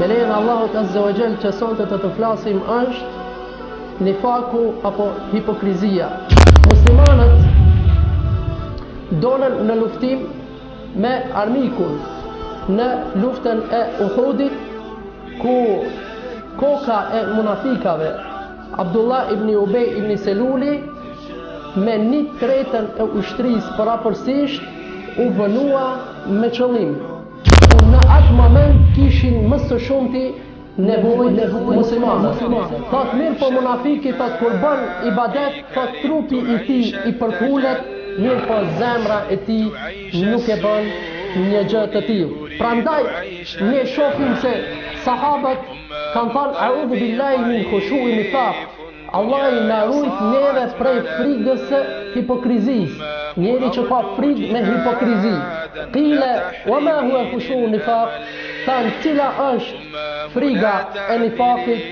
Me lejen Allahut Azza wa Jall që sonte të flasim është nifaku apo hipokrizia. Muslimanët dolën në luftim me armikun në luftën e Uhudit, ku koka e munafikave Abdullah ibn Ubej ibn Seluli me 1/3 e ushtrisë përapërsisht u vënua me qëllim. Në atë moment kishin më së shumti nevojë muslimanët. Thot mirë po munafiki, thot kur bën ibadet, thot trupi i tij i përkullet, mirë po zemra e tij nuk e bën një gjë të tillë. Prandaj ne shohim se sahabët kanë thënë a'udhu billahi min khushu'i nifaq. Allah i na ruajt neve prej frigës së hipokrizisë. Njeri që ka frigë me hipokrizi. Qila wa ma huwa khushu'u nifaq? Thanë cila është friga e nifakit?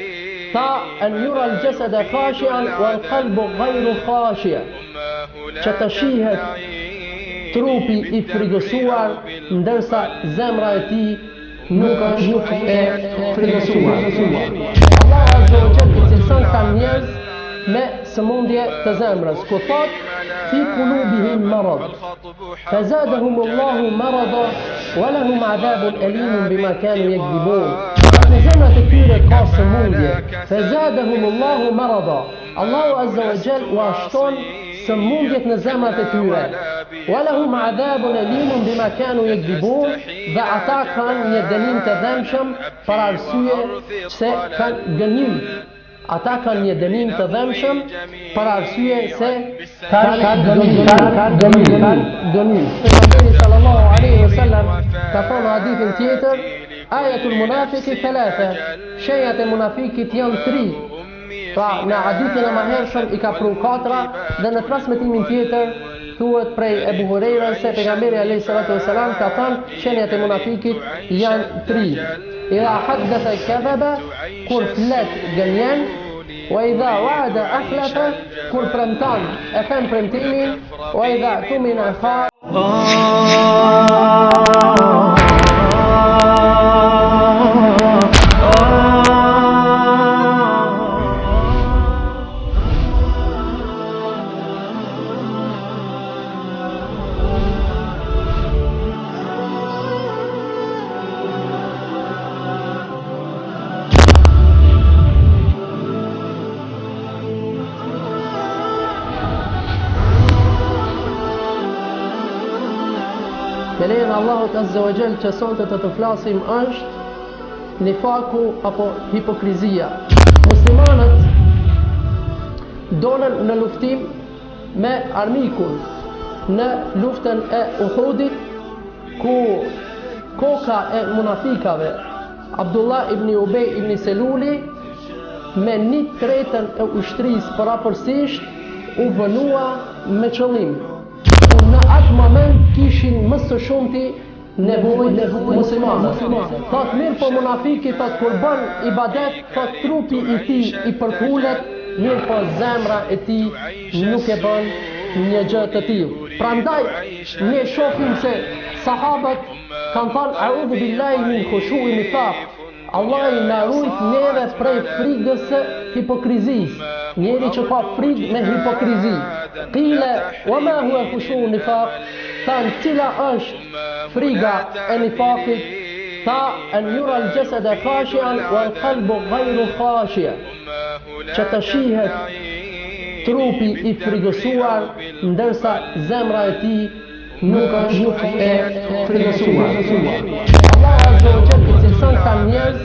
Tha an yura al-jasada khashi'an wal qalbu ghayru khashi'a. Që të shihet trupi i frigësuar ndërsa zemra e tij nuk është e frigësuar. Allah Azza wa Jalla i cilëson këta njerëz me sëmundje të zemrës, ku thot fi qulubihim marad fazadahum Allahu marada wa lahum adhabun alimun bima kanu yakdibun. Në zemrat e tyre ka sëmundje, fazadahum Allahu marada. Allahu Azza wa Jalla u ashton sëmundjet në zemrat e tyre. Walahum adhabun alimun bima kanu yakdibun, dhe ata kanë një dënim të dhëmshëm për arsye se kanë gënjur. Ata kanë një dënim të dhëmshëm për arsye se kanë gënjur. Pejgamberi sallallahu alaihi wasallam ka thënë në hadithin tjetër, ayatul munafiqi thalatha, shenjat e munafikit janë 3. Pra në hadithin e mëhershëm i ka pru 4, dhe në transmetimin tjetër thuhet prej Ebu Hurejra se pejgamberi alayhi salatu wasalam ka thënë shenjat e munafikit janë 3. Idha haddatha kadhaba, kur flet gënjen, wa idha wa'ada akhlafa, kur premton e fen premtimin, wa idha tumina khan. Me lejen Allahut Azza wa Jall që sonte të flasim është nifaku apo hipokrizia. Muslimanët dolën në luftim me armikun në luftën e Uhudit, ku koka e munafikave Abdullah ibn Ubej ibn Seluli me 1/3 e ushtrisë përapërsisht u vënua me qëllim. Në atë moment kishin më së shumti nevojë muslimanët. Thot mirë po munafiki, thot kur bën ibadet, thot trupi i tij i përkullet, mirë po zemra e tij nuk e bën një gjë të tillë. Prandaj ne shohim se sahabët kanë thënë a'udhu billahi min khushu'i nifaq. Allah i na ruajt neve prej frigës së hipokrizisë. Njeri që ka frigë me hipokrizi. Qila wa ma huwa khushu'u nifaq? Thanë cila është friga e nifakit? Tha an yura al-jasada khashi'an wal qalbu ghayru khashi'a. Që të shihet trupi i frigësuar ndërsa zemra e tij nuk është e frigësuar. Allah Azza wa Jalla i cilëson këta njerëz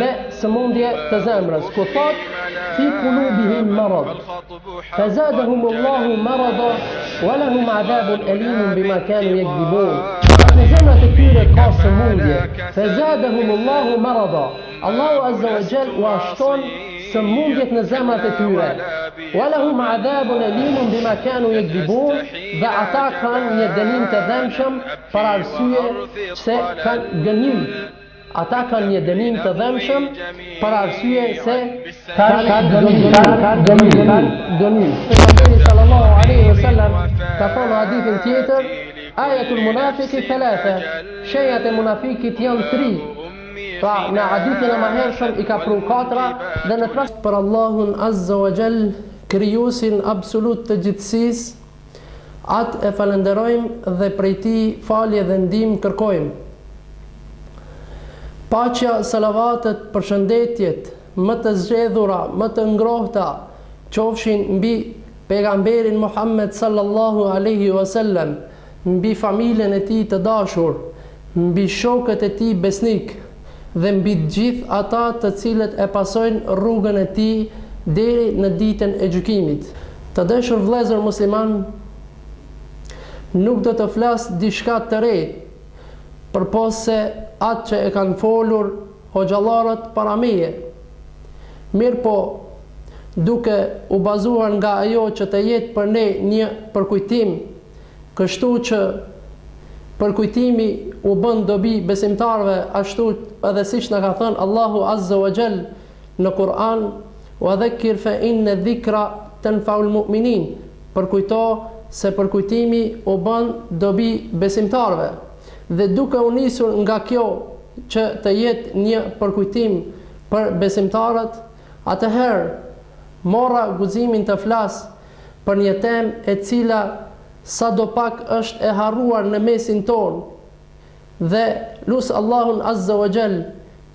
me sëmundje të zemrës, ku thot fi qulubihim marad fazadahum Allahu marada wa lahum adhabun alimun bima kanu yakdibun. Në zemrat e tyre ka sëmundje. Fezadahumullahu marada. Allahu azza wa jall u ashton sëmundjet në zemrat e tyre. Walahum adhabun alimun bima kanu yakdibun, dhe ata kanë një dënim të dhëmshëm për arsye se kanë gënjur. Ata kanë një dënim të dhëmshëm për arsye se kanë gënjur. Pejgamberi sallallahu alaihi wasallam ka thënë hadithin tjetër, ayatul munafiqi thalatha, shenjat e munafikit janë 3. Pra në hadithin e mëhershëm i ka pru 4 dhe në tras për Allahun azza wa jall, krijuesin absolut të gjithësisë, atë e falenderojmë dhe prej tij falje dhe ndihmë kërkojmë. Paqja, salavatet, përshëndetjet më të zgjedhura, më të ngrohta qofshin mbi pejgamberin Muhammed sallallahu alaihi wasallam, mbi familjen e tij të dashur, mbi shokët e tij besnik dhe mbi të gjithë ata të cilët e pasojnë rrugën e tij deri në ditën e gjykimit. Të dashur vëllezër musliman, nuk do të flas diçka të re, përpos se atë që e kanë folur hoxhallarët para meje. Mirë po, duke u bazuar nga ajo që të jetë për ne një përkujtim, kështu që përkujtimi u bën dobi besimtarve, ashtu edhe siç na ka thënë Allahu azza wa jall në Kur'an, wa dhakkir fa inna dhikra tanfa'ul mu'minin. Përkujto se përkujtimi u bën dobi besimtarve. Dhe duke u nisur nga kjo që të jetë një përkujtim për besimtarët, atëherë mora guximin të flas për një temë e cila sadopak është e harruar në mesin ton, dhe lut Allahun azza wa jall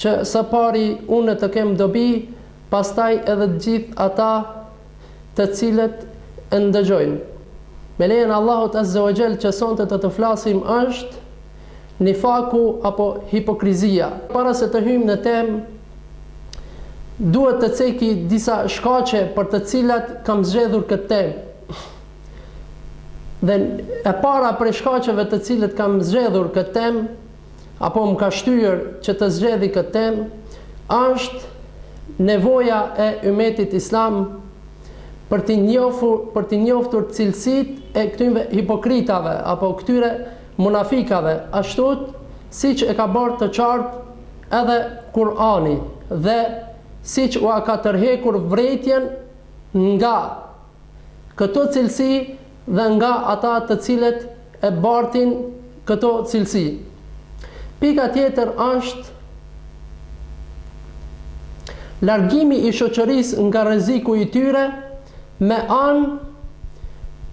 që së pari unë të kem dobi, pastaj edhe të gjithë ata të cilët e ndëgjojnë. Me lejen Allahut azza wa jall që sonte të flasim është nifaku apo hipokrizia. Para se të hyjmë në temë, duhet të ceki disa shkaqe për të cilat kam zgjedhur këtë temë. Dhe e para prej shkaqeve të cilët kam zgjedhur këtë temë, apo më ka shtyrë që të zgjedhi këtë temë, është nevoja e ummetit islam për të njoftur cilësitë e këtyre hipokritave apo këtyre munafikave, ashtu siç e ka bërë të qartë edhe Kur'ani, dhe siç u ka tërhekur vërejtjen nga këto cilësi dhe nga ata të cilët e bartin këto cilësi. Pika tjetër është largimi i shoqërisë nga rreziku i tyre me anë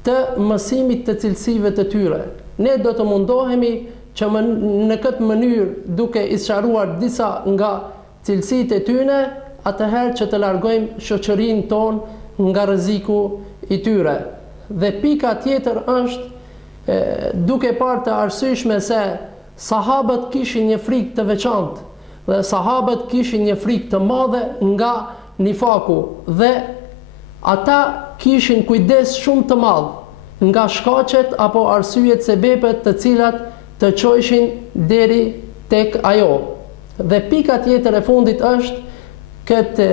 të mësimit të cilësive të tyre. Ne do të mundohemi që në këtë mënyrë, duke i sqaruar disa nga cilësitë e tyre, atëherë që të largojmë shoqërinë tonë nga rreziku i tyre. Dhe pika tjetër është duke parë të arsyeshme se sahabët kishin një frikë të veçantë dhe sahabët kishin një frikë të madhe nga nifaku, dhe ata kishin kujdes shumë të madh nga shkaqet apo arsyet sebepet të cilat të çojshin deri tek ajo. Dhe pika tjetër e fundit është këtë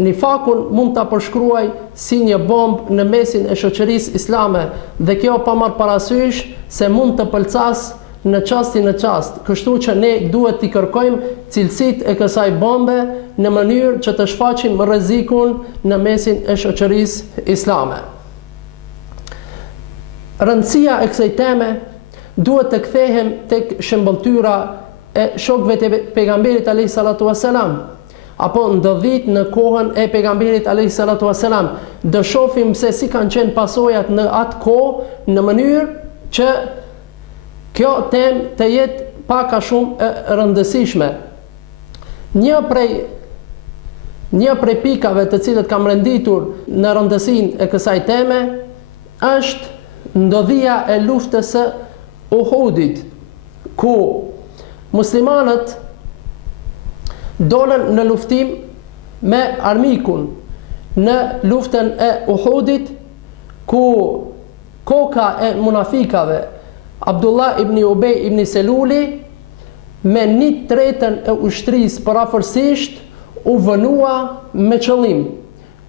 nifakun mund ta përshkruaj si një bombë në mesin e shoqërisë islame, dhe kjo pa marrë parasysh se mund të pëlcas në çastin në çast. Kështu që ne duhet t'i kërkojmë cilësitë e kësaj bombe në mënyrë që të shfaqim rrezikun në mesin e shoqërisë islame. Rëndësia e kësaj teme duhet të kthehem tek shembulltyra e shokëve të pejgamberit alayhis salatu wassalam, apo ndodhit në kohën e pejgamberit alayhis salatu wassalam. Do shohim se si kanë qenë pasojat në atë kohë në mënyrë që kjo temë të jetë pak a shumë e rëndësishme. Një prej pikave të cilët kam renditur në rëndësinë e kësaj teme është ndodhia e luftës së Uhudit, ku muslimanët dolën në luftim me armikun në luftën e Uhudit, ku koka e munafikave Abdullah ibn Ubej ibn Seluli me 1/3 e ushtrisë parafërsisht u vënua me qëllim,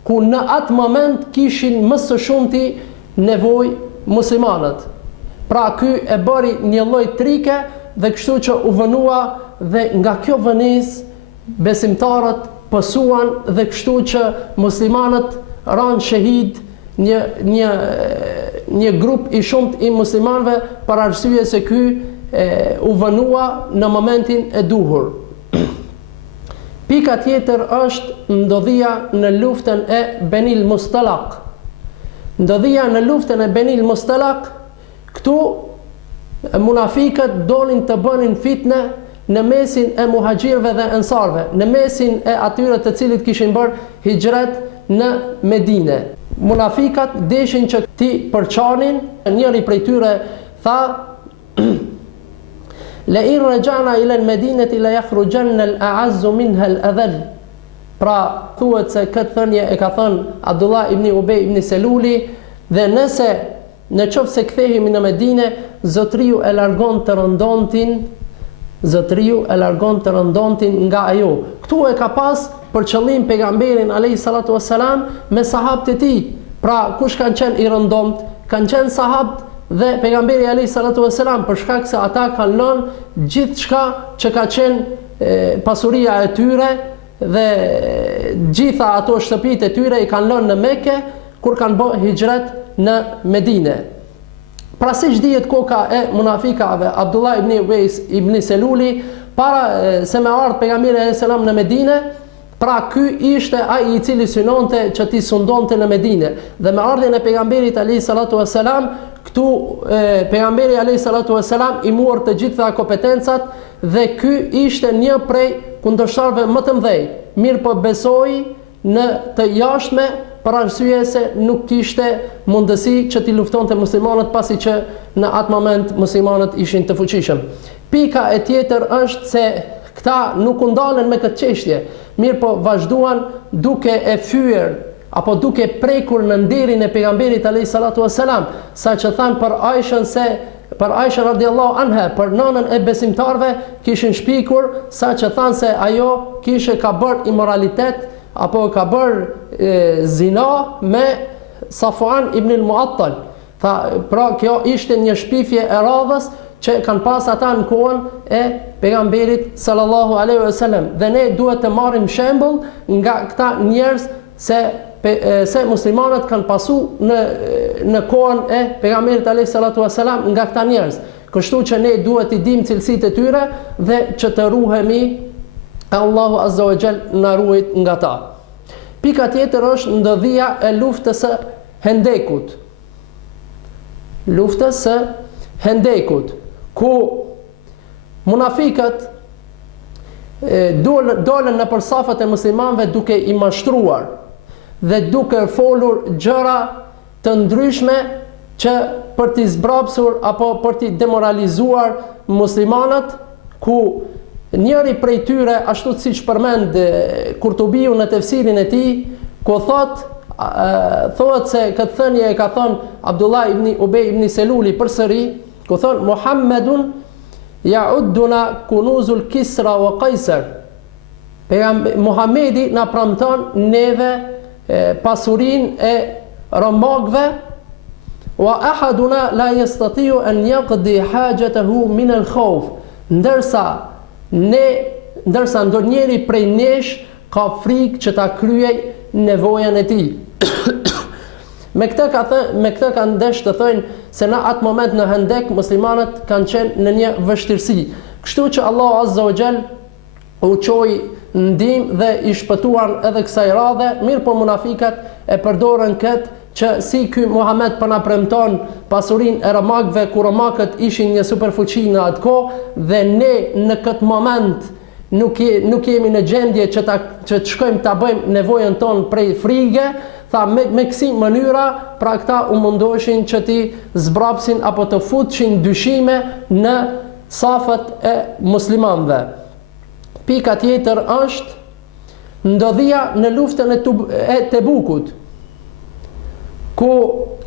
ku në atë moment kishin më së shumti nevojë muslimanët. Pra ky e bëri një lloj trike dhe kështu që u vënua, dhe nga kjo vënisë besimtarët pësuan, dhe kështu që muslimanët ranë shahid një grup i shumt i muslimanëve për arsye se ky u vënua në momentin e duhur. Pika tjetër është ndodhia në luftën e Benil Mustalaq. Ndodhia në luftën e Benil Mustalaq, këtu munafikët dolin të bënin fitne në mesin e muhaxhirëve dhe ensarve, në mesin e atyre të cilit kishin bërë hijret në Medinë. Munafikat deshin që ti përçanin, njëri prej tyre tha: La in rajana ila al-Madinati la yakhrujanna al-a'azzu minha al-adhall. Pra thuhet se këtë thënie e ka thënë Abdullah ibn Ubej ibn Seluli, dhe nëse në qoftë se kthehemi në Medinë, zotriu e largon të rëndontin nga ajo. Këtu e ka pas për qëllim pejgamberin alayhi salatu wassalam me sahabët e tij. Pra kush kanë qenë i rëndomt? Kanë qenë sahabët dhe pejgamberi alayhi salatu wassalam, për shkak se ata kanë lënë gjithçka që ka qenë pasuria e tyre dhe gjitha ato shtëpitë e tyre i kanë lënë në Mekë kur kanë bërë hijret në Medinë. Pra siç dihet koka e munafikave, Abdullah ibn Ubej ibn Seluli, para se me ardh pejgamberi alayhi salam në Medinë, pra ky ishte ai i cili synonte që ti sundonte në Medinë, dhe me ardhjen e pejgamberit alayhi salatu wassalam, këtu pejgamberi alayhi salatu wassalam i muar të gjitha kompetencat, dhe ky ishte një prej kundërshtarëve më të mëdhej. Mirë po besoi në të jashtme, për arsye se nuk kishte mundësi që t'i luftonte muslimanët, pasi që në atë moment muslimanët ishin të fuqishëm. Pika e tjetër është se këta nuk u ndalen me këtë çështje, mirë po vazhduan duke e fyer apo duke prekur në nderin e pejgamberit alayhi salatu wassalam, saqë thanë për Aisha radiallahu anha, për nënën e besimtarve, kishin shpikur, saqë thanë se ajo ka bërë imoralitet apo ka bërë zina me Safwan ibn al-Mu'attal. Pra kjo ishte një shpifje e radhës që kanë pas ata në kohën e pejgamberit sallallahu alaihi wasallam, dhe ne duhet të marrim shembull nga këta njerëz se muslimanët kanë pasu në kohën e pejgamberit alayhi salatu wasalam nga këta njerëz. Kështu që ne duhet i dimë cilësitë e tyre dhe që të ruhemi, Allahu azza wa jall na ruajt nga ta. Pika tjetër është ndodhia e luftës së Hendekut. Luftës së Hendekut, ku munafikët dolën në përsafat e muslimanëve duke i mashtruar dhe duke folur gjëra të ndryshme që për t'i zbrapsur apo për t'i demoralizuar muslimanët, ku njëri prej tyre, ashtu siç përmend Kurtubiu në tefsirin e tij, ku thotë se këtë thënie e ka thënë Abdullah ibn Ubej ibn Seluli përsëri, ku thonë: Muhammedun ya'udduna kunuzul Kisra wa Qaisar. Muhamedi na premton neve pasurinë e romakëve, wa ahaduna la yastati'u an yaqdi hajatahu min al-khawf. Ndërsa ndonjëri prej nesh ka frikë që ta kryej nevojën e tij. Me këtë kanë ndesh të thënë se në atë moment në Hendek muslimanët kanë qenë në një vështirësi. Kështu që Allahu azza wa jall u çoi ndihmë dhe i shpëtuan edhe kësaj radhe, mirë po munafikat e përdorën këtë që si ky Muhammed po na premton pasurinë e romakëve, ku romakët ishin një superfuqi në atë kohë, dhe ne në këtë moment nuk jemi në gjendje që të shkojmë ta bëjmë nevojën tonë prej frige. Tha me kësi mënyra, pra këta u mundoshin që ti zbrapsin apo të futshin dyshime në safat e muslimanëve. Pika tjetër është ndodhia në luftën e Tebukut, ku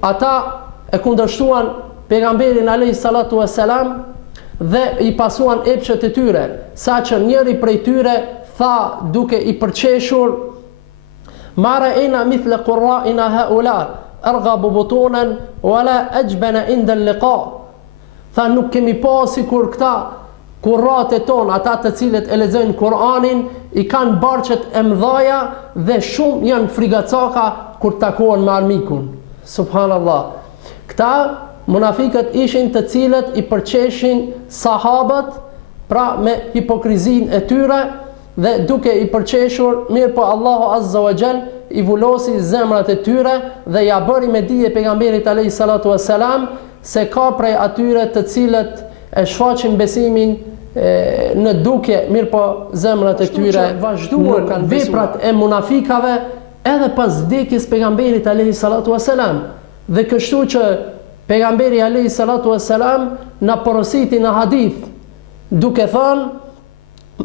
ata e kundërshtuan pejgamberin alayhi salatu wassalam dhe i pasuan epshet e tyre, sa që njëri prej tyre tha duke i përqeshur: ma ra'ayna mithla qurra'ina haula arghabu butunan wala ajbana inda al-liqa. Tha, nuk kemi pasi kur këta kurrate ton, ata të cilët e lexojnë Kur'anin, i kanë barqet e mëdhaja dhe shumë janë frigacaka kur takohen me armikun. Subhanallah. Këta munafikët ishin të cilët i përqeshin sahabët, pra me hipokrizin e tyre, dhe duke i përqeshur, mirë po Allahu Azza wa Jall i vulosi zemrat e tyre dhe ja bëri me dije pejgamberit alayhi salatu wassalam se ka prej atyre të cilët e shfaqin besimin në dukje, mirë po zemrat e tyre vazhduan veprat e munafikave edhe pas vdekjes pejgamberit alayhi salatu wassalam. Dhe kështu që pejgamberi alayhi salatu wassalam na porositi në hadith duke thënë: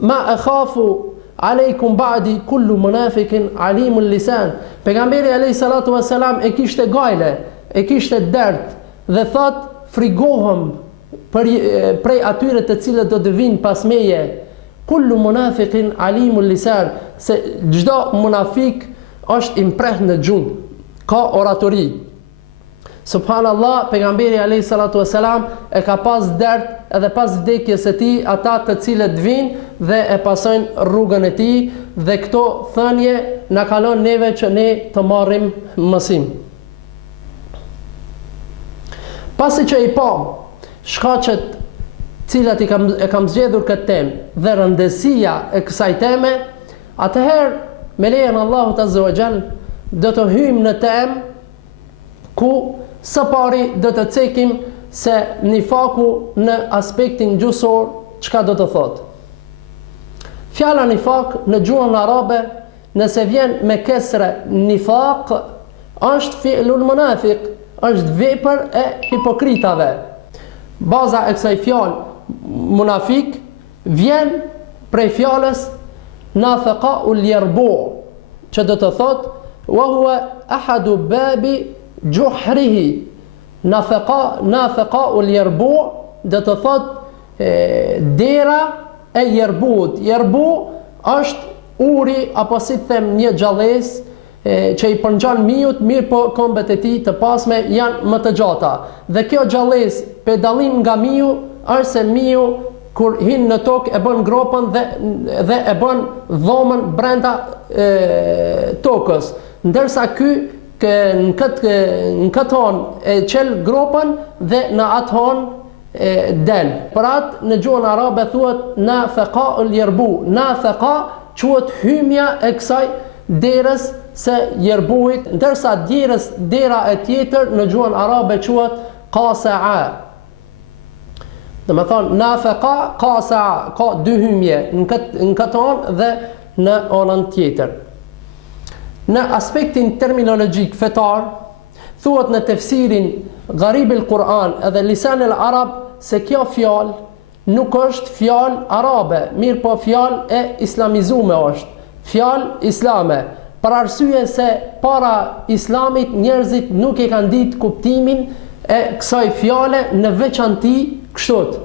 ma akhafu aleikum ba'di kullu munafikin alimul lisan. Pejgamberi alayhi salatu wassalam e kishte gajle, e kishte dert dhe thot: frigohem prej atyre të cilët do të vinë pas meje, kullu munafikin alimul lisan, se çdo munafik është i mprehtë në gjuhë, ka oratori. Subhanallah, pejgamberi alayhi salatu wassalam e ka pas dert edhe pas vdekjes së tij ata të cilët vinë dhe e pasojnë rrugën e tij, dhe këto thënie na kalon neve që ne të marrim mësim. Pasi që i pa shkaqet cilat e kam zgjedhur këtë temë dhe rëndësia e kësaj teme, atëherë me lejen Allahut Azza wa Jall do të hyjmë në temë ku së pari do të cekim se nifaku në aspektin gjuhësor çka do të thotë. Fjala nifak në gjuhën arabe, nëse vjen me kesre nifak, është fi'lul munafiq, është vepër e hipokritave. Baza e kësaj fjalë munafik vjen prej fjalës nafaqa'ul yarbu, që do të thotë wa huwa ahadu babi juhrihi. Nafaqa'ul yarbu do të thotë dera e yerbut. Yerbu është uri, apo si të them një gjallës që i përngjan miut, mirë po këmbët e tij të pasme janë më të gjata. Dhe kjo gjallës, pe dallim nga miu, është se miu kur hin në tokë e bën gropën dhe e bën dhomën brenda tokës, ndërsa ky në këtë hanë e qel gropën dhe në atë hanë del. Për atë në gjuhën arabe thuhet nafaqa'ul yarbu. Nafaqa quhet hymja e kësaj derës së yerbuit, ndërsa dera e tjetër në gjuhën arabe quhet qasa'a. Do të thonë nafaqa qasa'a, ka dy hymje në këtë anë dhe në anën tjetër. Në aspektin terminologjik fetar, thuhet në tefsirin Gharibil Quran edhe Lisan el Arab se kjo fjalë nuk është fjalë arabe, mirë po fjalë e islamizume është, fjalë islame, për arsye se para islamit njerëzit nuk e kanë ditë kuptimin e kësaj fjale në veçanti kështot.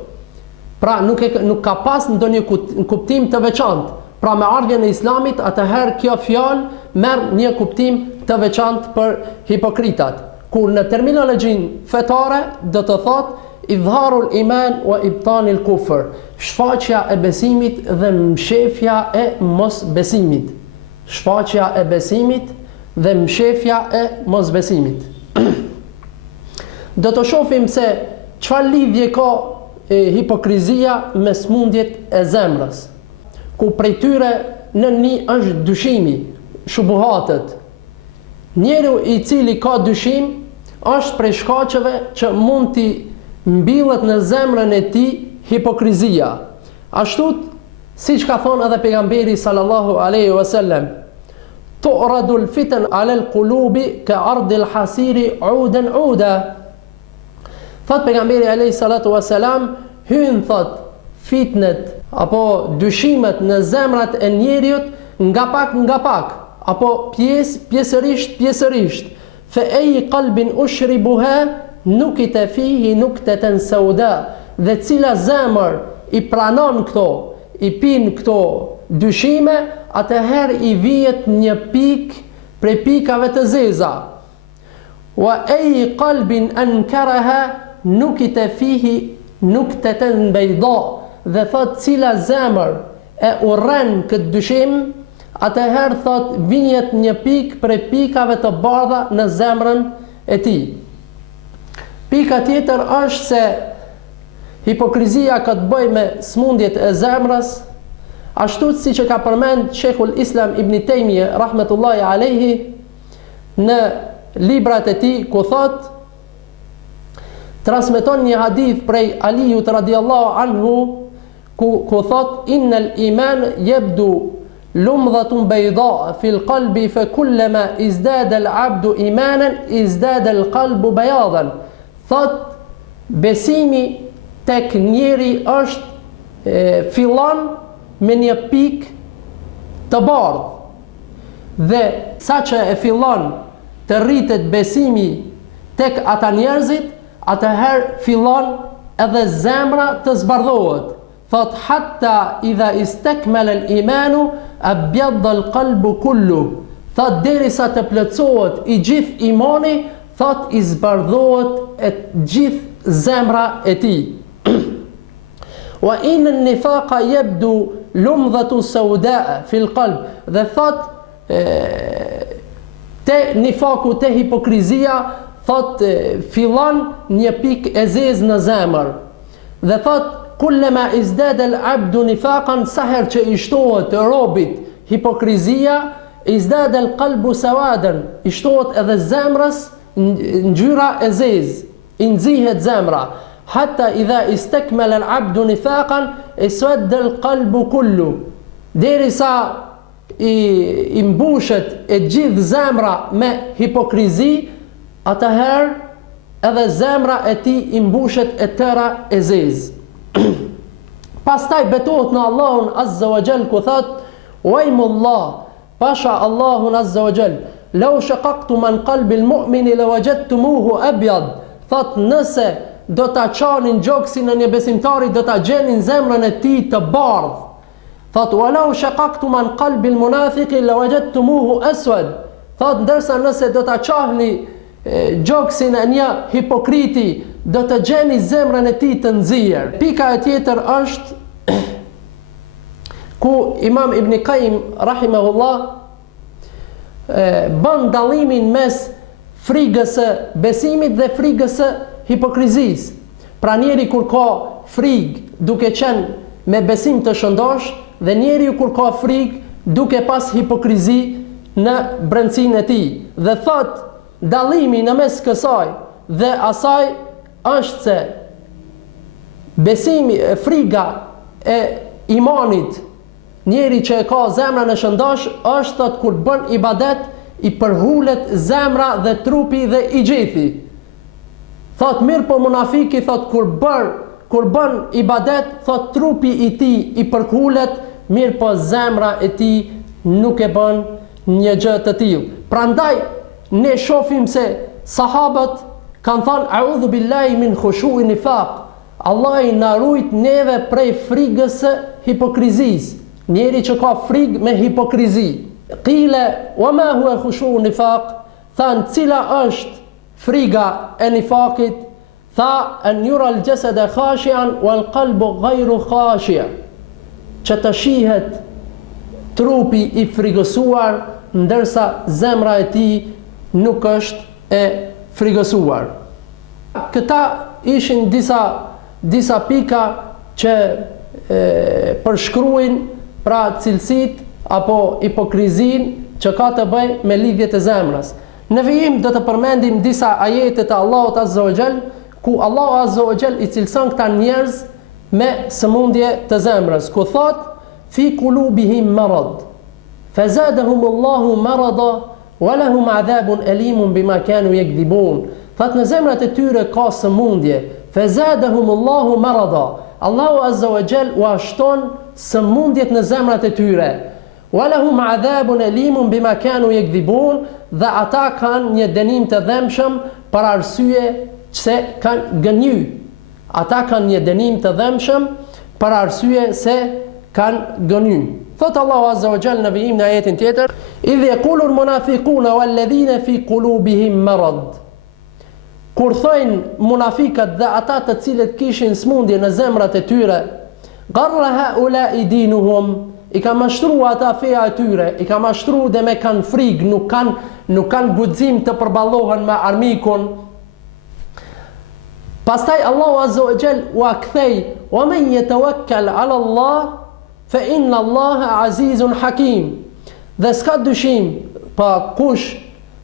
Pra nuk ka pas ndonjë kuptim të veçantë. Pra me ardhjen e islamit, atëherë kjo fjalë merr një kuptim të veçantë për hipokritat. Kur në terminologjinë fetare do të thotë idharul iman wa ibtanil kufr, shfaqja e besimit dhe mshefja e mosbesimit. Shfaqja e besimit dhe mshefja e mosbesimit. Do të shohim se çfarë lidhje ka hipokrizia me smundjet e zemrës, ku prej tyre në një është dyshimi, shubuhatët. Njeriu i cili ka dyshim është prej shkaqeve që mund t'i mbillet në zemrën e tij hipokrizia. Ashtu siç ka thonë edhe pejgamberi sallallahu alaihi wasallam, tu'radul fitan 'ala al-qulubi ka'ardil hasiri 'udan 'uda. Thot pejgamberi alaihi salatu wasalam, hyn thot fitnet apo dyshimet në zemrat e njeriut nga pak, apo pjesërisht, fa ay qalbin ushribuha nukite fihi nukteten sauda, dhe cila zemër i pranon këto, i pin këto dyshime, atëherë i vijet një pikë prej pikave të zeza. Wa ay qalbin ankaraha nukite fihi nukteten bayda, dhe thot cila zemër e urren këtë dyshim, atëherë thot vijet një pikë prej pikave të bardha në zemrën e tij. Pika tjetër është se hipokrizia ka të bëjë me smundjet e zemrës, ashtu si që ka përmend Sheikhul Islam Ibn Taymiyyah rahmetullahi alayhi në librat e tij, ku thot, transmeton një hadith prej Aliut radiallahu anhu, ku thot, innal iman yabdu lumdhatun bayda fil qalbi fa kullama izdada al abdu imanan izdada al qalbu bayadan. Thot, besimi tek njeri është fillon me një pikë të bardhë, dhe sa që e fillon të rritet besimi tek ata njerëzit, atëherë fillon edhe zemra të zbardhohet. Thot, hatta idha istakmala al-imanu abyadda al-qalbu kullu. Thot, derisa të plotësohet i gjithë imani, thot, i zbardhohet e gjithë zemra e tij. Wa in an-nifaqa yabdu lumdhatu sauda fi al-qalb. Dhe thot, te nifaku, te hipokrizia, thot, fillon një pikë e zezë në zemër. Dhe thot, kullama izdada al-abdu nifaqan, saher që i shtohet robit hipokrizia, izdada al-qalbu sawadan, i shtohet edhe zemrës ngjyra e zezë, i nxihet zemra. Hatta idha istakmala al-abdu nifaqan iswadda al-qalbu kullu. Derisa i mbushet e gjithë zemra me hipokrizi, atëherë edhe zemra e tij i mbushet e tëra e zezë. Pastaj betohet në Allahun azza wa jall, ku thot, wajmullah, pasha Allahun azza wa jall, law shaqaqtum an qalbi al-mu'mini lawajadtumuhu abyad. Thot, nëse do ta çanin gjoksin në një besimtari, do ta gjenin zemrën e tij të bardhë. Thot, walau shaqaqtum an qalbi al-munafiqi lawajadtumuhu aswad. Thot, ndërsa nëse do ta çahni gjoksin e një hipokriti, do të gjeni zemrën e tij të nxirr. Pika e tjetër është ku Imam Ibn Qayyim rahimahullah bën dallimin mes frigës së besimit dhe frigës së hipokrizisë. Pra njeri kur ka frigë duke qenë me besim të shëndosh, dhe njeri kur ka frigë duke pas hipokrizi në brendësinë e tij. Dhe thot, dallimi në mes kësaj dhe asaj është se besimi, friga e imanit, njeri që e ka zemrën e shëndosh, është thot kur bën ibadet, i përhulet zemra dhe trupi dhe i gjithi. Thot, mirë po munafiki, thot, kur bën ibadet, thot, trupi i tij i përhulet, mirë po zemra e tij nuk e bën një gjë të tillë. Prandaj ne shohim se sahabët kanë thënë a'udhu billahi min khushu'i nifaq. Allah i na ruajt neve prej frigës së hipokrizisë. Njeri që ka frigë me hipokrizi. Qile, wa ma huwa khushu'u nifaq? Than, cila është friga e nifakit? Tha, an yura al-jasada khashian wal qalbu ghayru khashi'. Që të shihet trupi i frigësuar, ndërsa zemra e tij nuk është e frigësuar. Këta ishin disa pika që përshkruajnë pra cilësit apo hipokrizin që ka të bëj me lidhjet e zemrës. Në vijim do të përmendim disa ajete të Allahut azza wa jall, ku Allahu azza wa jall i cilëson këta njerëz me sëmundje të zemrës, ku thot, fi qulubihim marad, fazadahumullahu marada wa lahum adhabun alimun bima kanu yakdhibun. Thot, në zemrat e tyre ka sëmundje, fazadahumullahu marada. Allahu azza wa jall u ashton sëmundjet në zemrat e tyre. Walahum adhabun alimun bima kanu yakdhibun, dhe ata kanë një dënim të dhëmshëm për arsye se kanë gënjy. Ata kanë një dënim të dhëmshëm për arsye se kanë gënjy. Thot Allahu Azza wa Jalla në vijim në ajetin tjetër, idh yaqulu al-munafiquna wal-ladhina fi qulubihim marad. Kur thojnë munafikat dhe ata të cilët kishin smundje në zemrat e tyre, garra haula'i dinuhum, i ka mashtru ata feja e tyre, i ka mashtru dhe me kanë frikë, nuk kanë guxim të përballohen me armikun. Pastaj Allahu Azza wa Jall u kthej, wa man yatawakkal 'ala Allah fa inna Allaha azizun hakim. Dhe s'ka dyshim, pa kush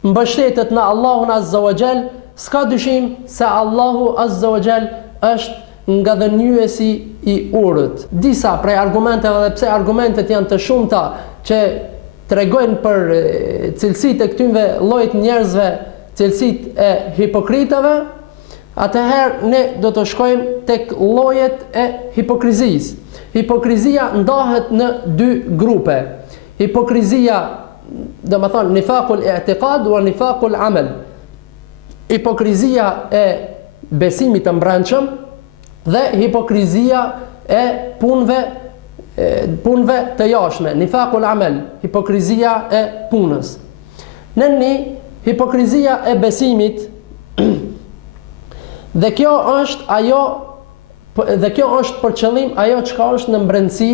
mbështetet në Allahun Azza wa Jall, s'ka dyshim se Allahu Azza wa Jall është nga dhënjuesi i urët. Disa prej argumenteve, dhe pse argumentet janë të shumta që tregojnë për cilësitë e këtyre llojit njerëzve, cilësitë e hipokritëve, atëherë ne do të shkojmë tek llojet e hipokrizisë. Hipokrizia ndahet në dy grupe. Hipokrizia, domethënë nifaqul i'tiqad wa nifaqul amal. Hipokrizia e besimit të mbrëmshëm dhe hipokrizia e punëve të jashtme, nifaqul amal, hipokrizia e punës. Nëni hipokrizia e besimit dhe kjo është për qëllim ajo çka është në brendësi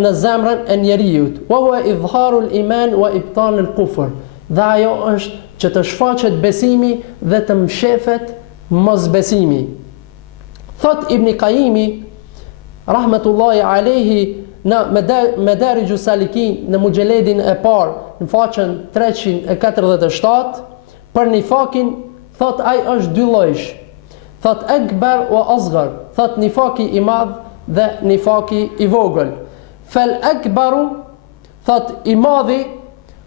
në zemrën e njerëzit. Wa huwa idharul iman wa ibtanul kufr. Dhe ajo është që të shfaqet besimi dhe të mshefet mosbesimi. Thot Ibn Qayimi rahmetullahi alayhi në Madarijus Salikin në muxheledin e parë në faqen 347 për nifakin, thot ai është dy llojsh. Thot akbar wa asghar, thot nifaki i madh dhe nifaki i vogël. Fal akbaru, thot i madhi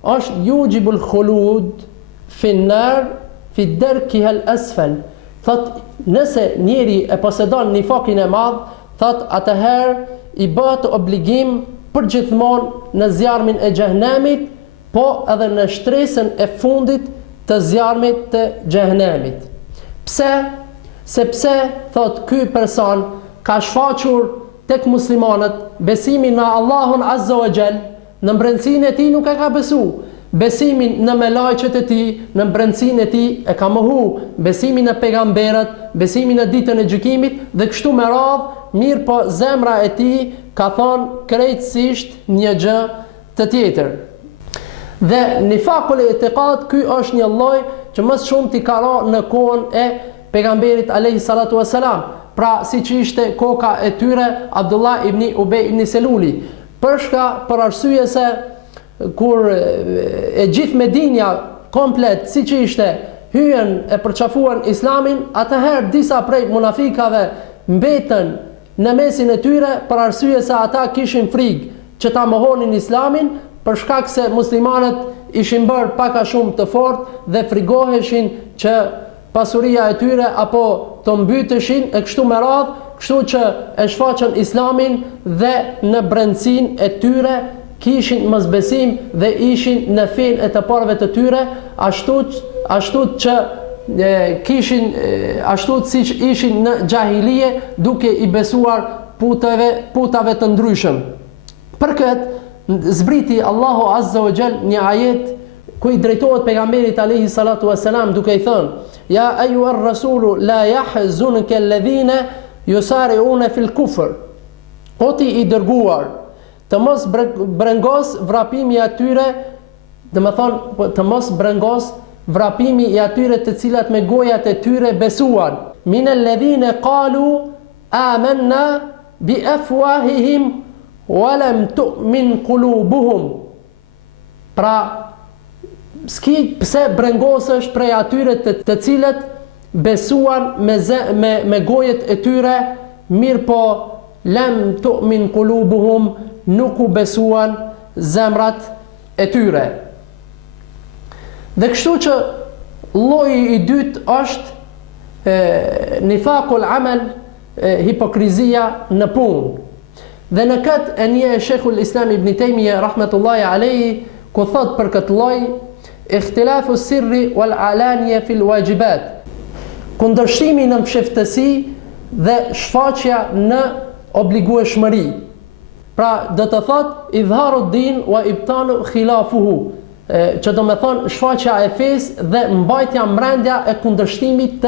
është yujibul khulud fi an-nar fi darkiha al-asfal. Thot nëse njeri e posedon nifakin e madh, thot atëherë i bëhet obligim për gjithmonë në zjarmin e xhehenemit, po edhe në shtresën e fundit të zjarmit të xhehenemit. Pse? Sepse thot ky person ka shfaqur tek muslimanët besimin në Allahun Azza wa Jall, në brendësinë e tij nuk e ka besu. Besimin në melajqet e tij, në brendësinë e tij e ka mohu. Besimin në pejgamberët, besimin në ditën e gjykimit dhe kështu me radhë, mirë po zemra e tij ka thonë krejtësisht një gjë të tjetër. Dhe nifaqul i'tiqad, ky është një lloj që më shumë t'i ka në kohën e pejgamberit alayhi salatu wassalam, pra siç ishte koka e tyre Abdullah ibn Ubay ibn Seluli, për arsye se kur e gjithë Medinja komplet siç ishte hyen e përçafuan islamin, atëherë disa prej munafikave mbetën në mesin e tyre për arsye se ata kishin frikë që ta mohonin islamin, për shkak se muslimanët ishin bërë pak a shumë të fortë dhe frigoheshin që pasuria e tyre apo të mbyteshin e kështu me radhë, kështu që e shfaqën islamin dhe në brendësinë e tyre kishin mosbesim dhe ishin në fenë e të parëve të tyre, ashtu që kishin ashtu siç ishin në xahilije, duke i besuar putave të ndryshëm. Për këtë zbriti Allahu Azza wa Jall një ajet ku i drejtohet pejgamberit alayhi salatu wassalam duke i thënë: Ja ayyuhar rasulu la yahzunka alladhina yusari'una fil kufr. O ti i dërguar, të mos brengos vrapimi i atyre, domethënë të mos brengos vrapimi i atyre të cilat me gojat e tyre besuan. Min alladhina qalu amanna bi afwahihim wa lam tu'min qulubuhum. Pra s'ki pse brengosësh prej atyre të cilët besuan me gojet e tyre, mirë po lam tu'min qulubuhum, nuk u besuan zemrat e tyre. Dhe kështu që lloji i dytë është nifaqul amal, hipokrizia në punë. Dhe në këtë e një Sheikhul Islam Ibn Taymiyah rahmetullahi alayhi ku thot për këtë lloj: ikhtilafu sirri wal alaniya fil wajibat. kundërshtimi në msheftësi dhe shfaqja në obligueshmëri. Pra do të thot idharu din wa ibtanu khilafuhu, që do me thonë shfaqja e fesë dhe mbajtja mbrendja e kundërshtimit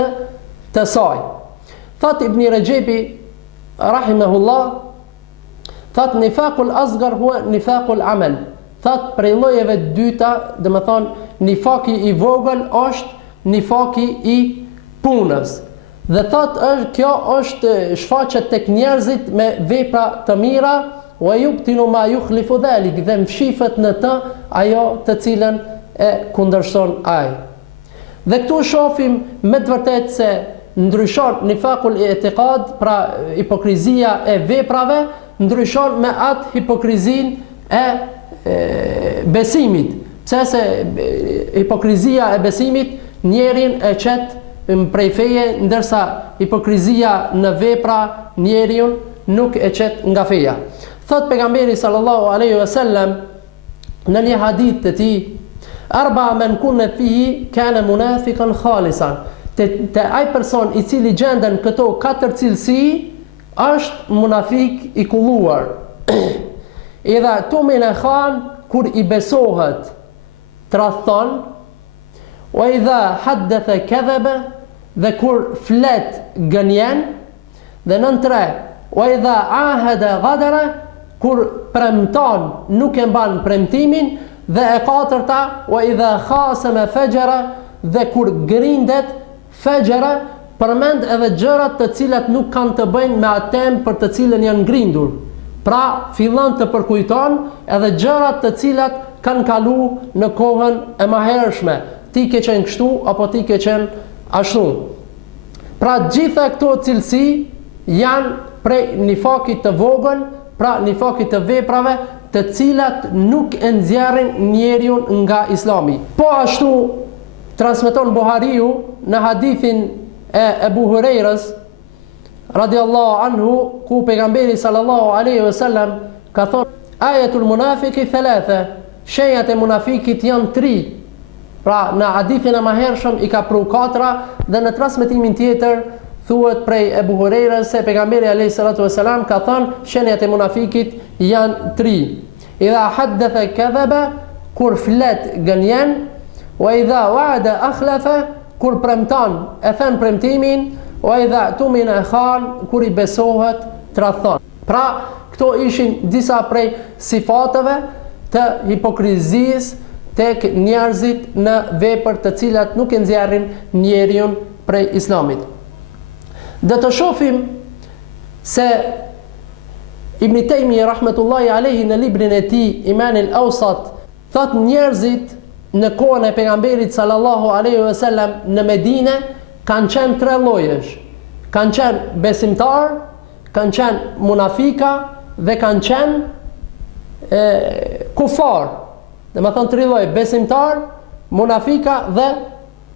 të saj. Thot Ibn Rajebi rahimahullah, thot nifaqul asgar huwa nifaqul amal. Thot prej llojeve të dyta, do me thonë nifaki i vogël është nifaki i punës. Dhe thot kjo është shfaqet tek njerëzit me vepra të mira, wa yubtinu ma yukhlifu dhalik, dhe mshifet në të ajo të cilën e kundërshton ai. Dhe këtu shohim me të vërtetë se ndryshon nifakul i etiqad, pra hipokrizia e veprave, ndryshon me atë hipokrizin e besimit. Pse se hipokrizia e besimit njerin e qet prej feje, ndërsa hipokrizia në vepra njerin nuk e qet nga feja. Thot pejgamberi sallallahu alaihi wasallam në një hadith të tij, arba men kunna fihi kana munafiqan khalisan. Te ai person i cili gjenden këto 4 cilësi është munafik i kulluar. Idha tumina khan, kur i besohet tradhton, wa idha haddatha kadhaba, dhe kur flet gënjen, dhe nën 3, wa idha ahada ghadara, kur premton nuk e mban premtimin, dhe e 4ta, wa idha khasama fajara, dhe kur grindet fajara, përmend edhe gjërat të cilat nuk kanë të bëjnë me atë temë për të cilën janë ngrindur. Pra fillon të përkujton edhe gjërat të cilat kanë kalu në kohën e mahershme. Ti ke qenë kështu apo ti ke qenë ashtu. Pra gjitha këto cilësi janë prej nifakit të vogël, pra nifakit të veprave të cilat nuk e nxjerrin njeriu nga Islami. Po ashtu transmeton Buhariu në hadithin e Ebu Hurejrës radiallahu anhu, ku pejgamberi sallallahu alaihi wasallam ka thonë ayatul munafiki thalatha, shenjat e munafikit janë 3. Pra në hadithin e mahershëm i ka pru 4, dhe në transmetimin tjetër thuhet prej Ebu Hurejrës se pejgamberi alaihi salatu wasalam ka thonë shenjat e munafikit janë 3. Idha haddatha kadhaba, kur flet gënjen, wa idha wa'ada akhlafa, kur premton e thën premtimin, wa idha tumina khan, kur i besohet tradhton. Pra këto ishin disa prej sifateve të hipokrizisë tek njerëzit në vepër të cilat nuk e nxjerrin njeriu prej Islamit. Dhe të shohim se Ibn Taymi rahmetullahi alayhi në librin e tij Iman al-Awsat thot njerëzit në kohën e pejgamberit sallallahu alaihi wasallam në Medinë kanë qenë 3 llojesh. Kanë qenë besimtar, kanë qenë munafika dhe kanë qenë kufar. Dhe më thonë 3 lloje: besimtar, munafika dhe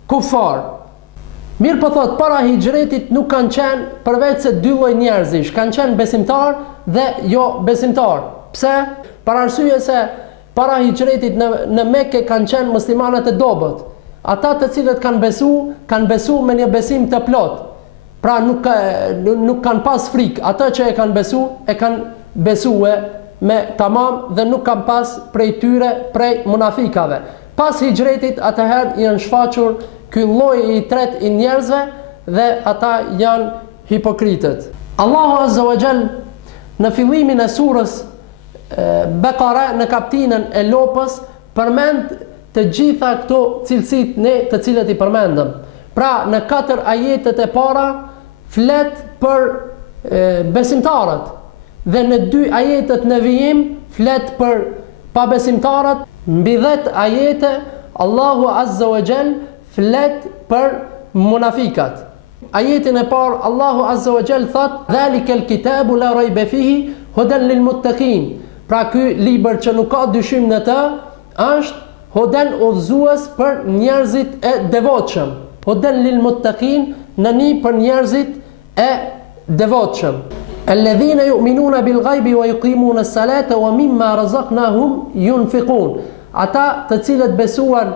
kufar. Mirë po thot, para hijretit nuk kanë qenë përveç se 2 lloj njerëzish, kanë qenë besimtar dhe jo besimtar. Pse? Për arsye se para hijretit në Mekë kanë qenë muslimanët e dobët. Ata të cilët kanë besu me një besim të plot. Pra nuk kanë pas frikë. Ata që e kanë besue me tamam dhe nuk kanë pas prej tyre prej munafikave. Pas hijretit atëherë janë shfaqur ky lloj i tretë i njerëzve dhe ata janë hipokritët. Allahu Azza wa Jall në fillimin e surës Bekara në kaptinën e lopës përmend të gjitha këto cilësit të cilët i përmendëm. Pra në 4 ajetet e para flet për besimtarët, dhe në 2 ajetet në vijim flet për pabesimtarët. Mbi 10 ajete Allahu Azza wa Jall flet për munafikat. Ajetin e parë Allahu Azza wa Jall thot: "Dhalikal kitabu la rayba fihi hudan lil muttaqin." Pra ky libër që nuk ka dyshim në të është hudan udhëzues për njerëzit e devotshëm. Hudan lil muttaqin, nëni për njerëzit e devotshëm. Alladhina yu'minuna bil ghaibi wa yuqimuna as-salata wa mimma razaqnahum yunfiqun. Ata të cilët besuan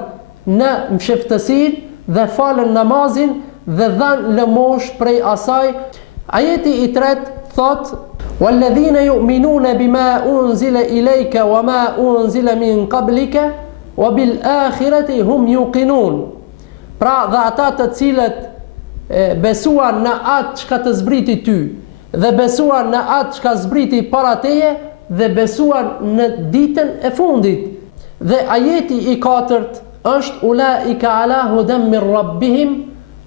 në msheftësinë dhe falën namazin dhe dhan lëmosh prej asaj. Ajeti i tretë thot: "Walladhina yu'minuna bima unzila ilayka wama unzila min qablika wa bil akhirati hum yuqinun." Pra dhe ata të cilët besuan në atë çka të zbriti ty dhe besuan në atë çka zbriti para teje dhe besuan në ditën e fundit. Dhe ajeti i katërt është: "Ulaika ala hudan min rabbihim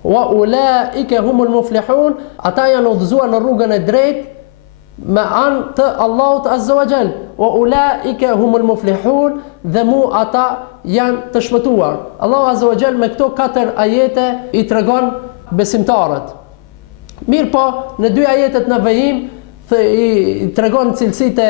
wa ulaika humul muflihun." Ata janë udhëzuar në rrugën e drejtë me anë të Allahut Azza wa Jall. "Wa ulaika humul muflihun", dhe ata janë të shpëtuar. Allahu Azza wa Jall me këto 4 ajete i tregon besimtarët. Mirë po, në 2 ajetet në vëjim i tregon cilësitë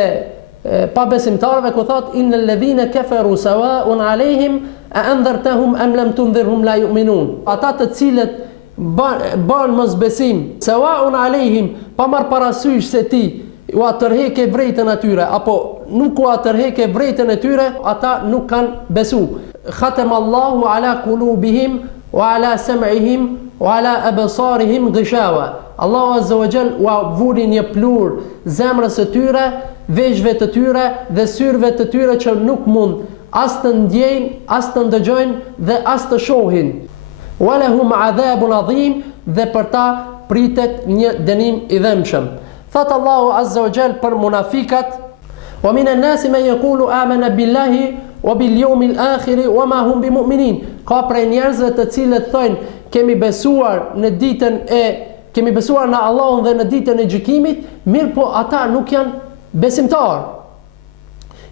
e pa besimtarëve, ku thot: "Innal ladhina kafaru sawa'un 'alayhim a anzartahum am lam tunzirhum la yu'minun." Ata të cilët ban mosbesim, sawa'un 'alayhim, pa marr parasysh se ti u atërheke vrejtën atyre apo nuk u atërheke vrejtën e tyre, ata nuk kanë besu. Khatem Allahu ala kulubihim wa ala sam'ihim wa ala absarihim ghishawa. Allahu Azza wa Jall u vuri një plur zemrës së tyre, veshëve të tyre dhe syrve të tyre që nuk mund as të ndjejnë, as të ndëgjojnë dhe as të shohin. Walahum adhabun adhim, dhe për ta pritet një dënim i dhëmshëm. Thot Allahu Azza wa Jall për munafikat: "Wa minan nasi man yaqulu amana billahi wa bil yawmil akhir wa ma hum bimu'minin." Ka prej njerëzve të cilët thonë: "Kemi besuar në Allahun dhe në ditën e gjykimit", mirë po ata nuk janë besimtar.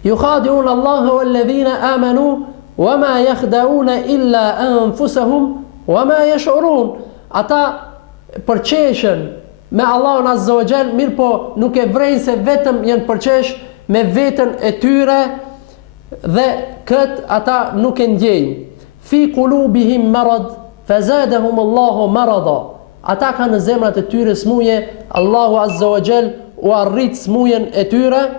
"Yukhadi'un Allaha wal ladhina amanu wa ma yakhda'una illa anfusahum wa ma yash'urun." Ata përqeshen me Allahun Azza wa Jall, mirë po nuk e vrejnë se vetëm janë përqesh me veten e tyre dhe këtë ata nuk e ndjejnë. "Fi qulubihim marad fazadahum Allahu marada." Ata kanë në zemrat e tyre smuje, Allahu Azza wa Jall u arrit smujen e tyre.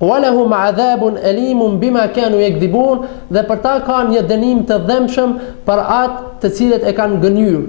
"Walahum adhabun alimun bima kanu yakdhibun." Dhe për ta kanë një dënim të dhëmshëm për atë të cilët e kanë gënyer.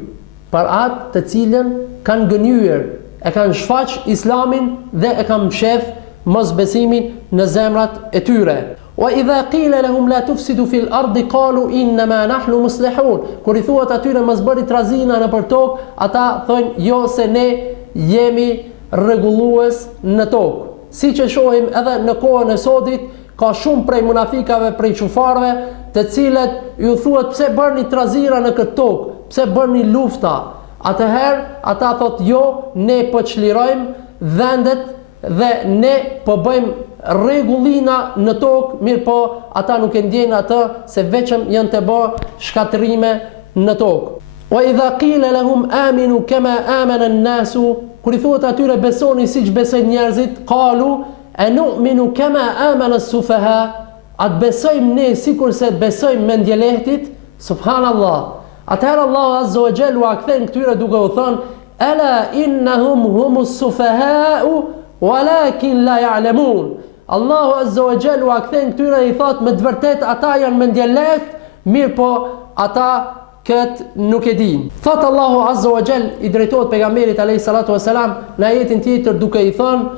Për atë të cilën kanë gënyer, e kanë shfaq islamin dhe e kanë mshef mosbesimin në zemrat e tyre. "Wa idha qila lahum la tufsidu fil ardi qalu innama nahnu muslihun." Kur i thuat atyre mos bëni trazina nëpër tokë, ata thonë: "Jo, se ne jemi rregullues në tokë." Siç e shohim edhe në kohën e sodit, ka shumë prej munafikave, prej çufarëve, të cilët ju thuat: "Pse bëni trazira në këtë tokë? Pse bëni lufta?" Atëherë ata thotë: "Jo, ne po çlirojmë vendet dhe ne po bëjmë rregullina në tokë", mirë po ata nuk e ndjejnë atë se veçëm janë të bë shkatërime në tokë. "Wa idha qila lahum aminu kama amana an-nasu", kur i thuhet atyre besoni siç besojnë njerëzit, qalu anu'minu kama amana as-sufaha, atë besojmë ne sikur se besojmë mendjelehtit. Subhanallah. Atëherë Allahu Azza wa Jall u kthen këtyre duke u thënë: "Ala innahum humus sufaha'u walakin la ya'lamun." Allahu Azza wa Jall u kthen këtyre i thot: "Me të vërtet ata janë mendjelehtë, mirë po ata këtë nuk e din." Thot Allahu Azza wa Jall i drejtohet pejgamberit alayhi salatu wasalam në ajetin tjetër duke i thënë: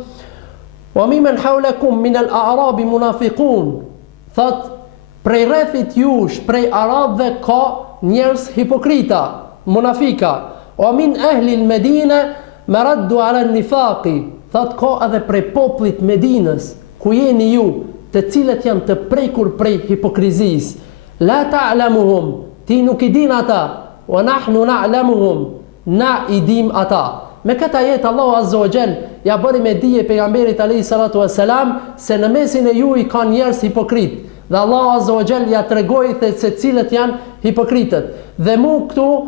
"Wa mimman hawlakum min al-a'rab munafiqun." Thot: prej rrethit jush, prej arabëve ka njerëz hipokrita, munafika. "Wa min ahli al-Madina maraddu ala an-nifaqi." Thot ka edhe prej popullit Medinës, ku jeni ju, të cilët janë të prekur prej hipokrizisë. "La ta'lamuhum", ti nuk i din ata, "wa nahnu na'lamuhum", na i dim ata. Me këtë ajet Allahu Azza wa Jall ja bëri me dije pejgamberit alayhi salatu wassalam se në mesin e juaj ka njerëz hipokrit. Dhe Allahu Azza wa Jall ja tregoi se cilët janë hipokritët. Dhe mu këtu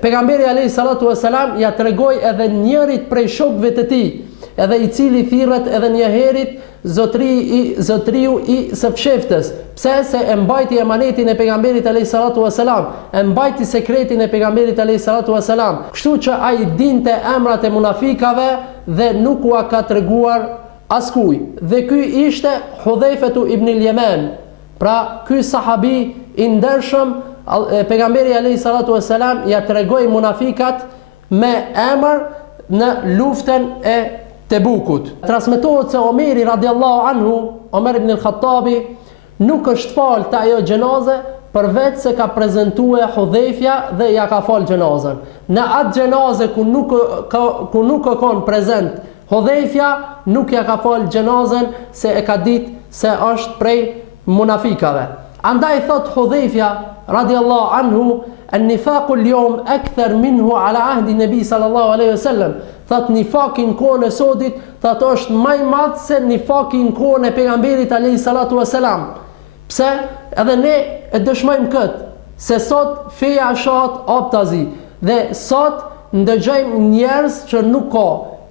pejgamberi alayhi salatu wassalam ja tregoi edhe njërit prej shokëve të tij, edhe i cili thirret edhe një herit zotriu i së fsheftës. Pse? Se e mbajti emanetin e pejgamberit alayhi salatu wasalam, e mbajti sekretin e pejgamberit alayhi salatu wasalam. Kështu që ai dinte emrat e munafikave dhe nuk ua ka treguar askujt. Dhe ky ishte Hudhaifatu ibn al-Yaman. Pra ky sahabi i ndershëm, pejgamberi alayhi salatu wassalam ja tregoi munafikat me emër në luftën e Tebukut. Transmetohet se Omeri radiallahu anhu, Omer ibn al-Khattabi, nuk është fal të ajo gjenaze përveç se ka prezentue Hudhaifja dhe ja ka fal gjenazën. Në atë gjenaze ku nuk kon prezent Hudhaifja, nuk ja ka fal gjenazën se e ka ditë se është prej munafikave. Andaj thot Hudhaifja radiallahu anhu, an-nifaqu al-yawm akthar minhu ala ahdi nabi sallallahu alaihi wasallam. Thot nifakin kohën e sodit, thot është më i madh se nifakin kohën e pejgamberit alayhi salatu wasalam. Pse? Edhe ne e dëshmojmë këtë, se sot feja shohat optazi dhe sot ndëgjojmë njerëz që nuk ka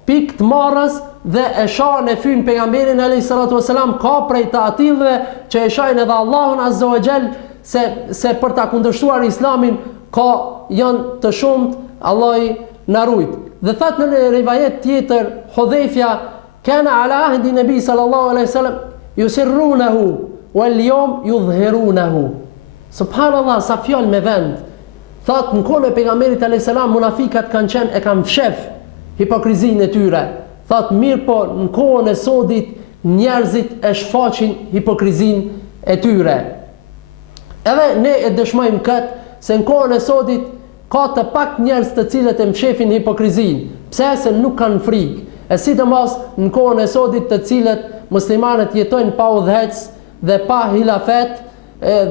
pikë të marrës dhe e shohin e fyn pejgamberin alayhi salatu wasalam, ka prej të atillëve që e shohin edhe Allahun azza wa jall se për ta kundërshtuar islamin ka janë të shumt, Allahi na rujt. Dhe thot në rivajet tjetër Hudhaifja, kana ala ahdi nabi sallallahu alaihi wasallam yusirrunahu wal yawm yudhhirunahu. Subhanallah, sa fjalë me vend. Thot në kohën e pejgamberit alayhi salam munafikat kanë qenë e kanë fshef hipokrizinë e tyre. Thot mirë po në kohën e sodit njerëzit e shfaqin hipokrizinë e tyre. Edhe ne e dëshmojmë këtë se në kohën e sodit ka të pak njerëz të cilët e mshefin hipokrizinë, pse se nuk kanë frikë. E sidomos në kohën e sodit të cilët muslimanët jetojnë pa udhëhec dhe pa hilafet,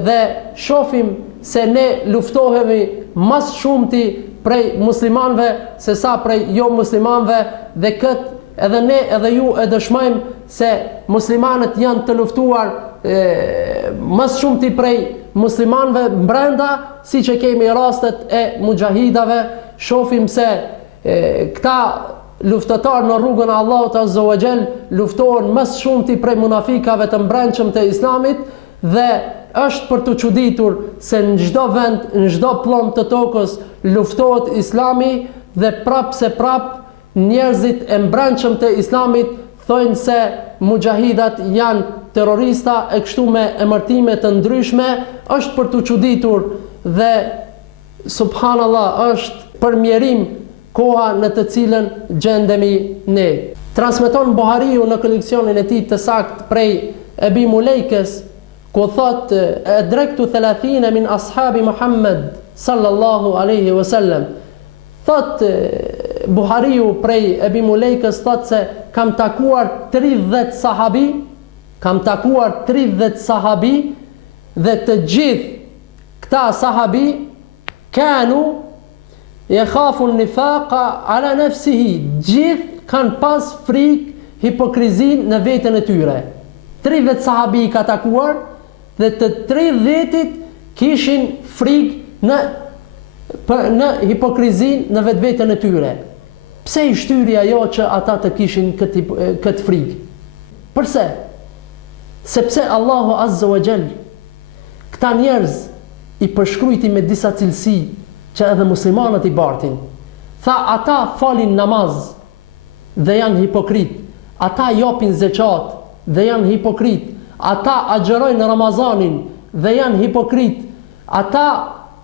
dhe shohim se ne luftohemi mas shumti prej muslimanëve se sa prej jo muslimanëve, dhe këtë edhe ne edhe ju e dëshmojmë se muslimanët janë të luftuar mas shumti prej muslimanëve brenda, si që kemi rastet e mujahidave. Shohim se këta luftëtarë në rrugën e Allahut azza wa jall luftohen mas shumti prej munafikave të mbrëmshëm të islamit, dhe është për të çuditur se në çdo vend, në çdo pllon të tokës luftohet islami, dhe prap se prap njerëzit e mbrëmshëm të islamit thonë se mujahidat janë terrorista e kështu me emërtime të ndryshme. Është për të çuditur dhe subhanallah është për mjerim koha në të cilën gjendemi ne. Transmeton Buhariu në koleksionin e tij të saktë prej Ebi Mulejkes, ku thot adraktu 30 min ashabi Muhammad sallallahu alaihi wasallam. Thot Buhariu prej Ebi Mulejkes thot se kam takuar 30 sahabi, dhe të gjithë këta sahabi kanu yakhafu an-nifaqa ala nafsihi, gjithë kanë pas frikë hipokrizin në veten e tyre. 30 sahabi ka takuar dhe të 30-it kishin frikë në hipokrizin në vetveten e tyre. Pse i shtyri ajo që ata të kishin këtë frikë? Përse? Sepse Allahu azza wa jall këta njerëz i përshkrujti me disa cilësi që edhe muslimanët i bartin. Tha ata falin namaz dhe janë hipokrit, ata japin zeqat dhe janë hipokrit, ata agjerojnë Ramazanin dhe janë hipokrit, ata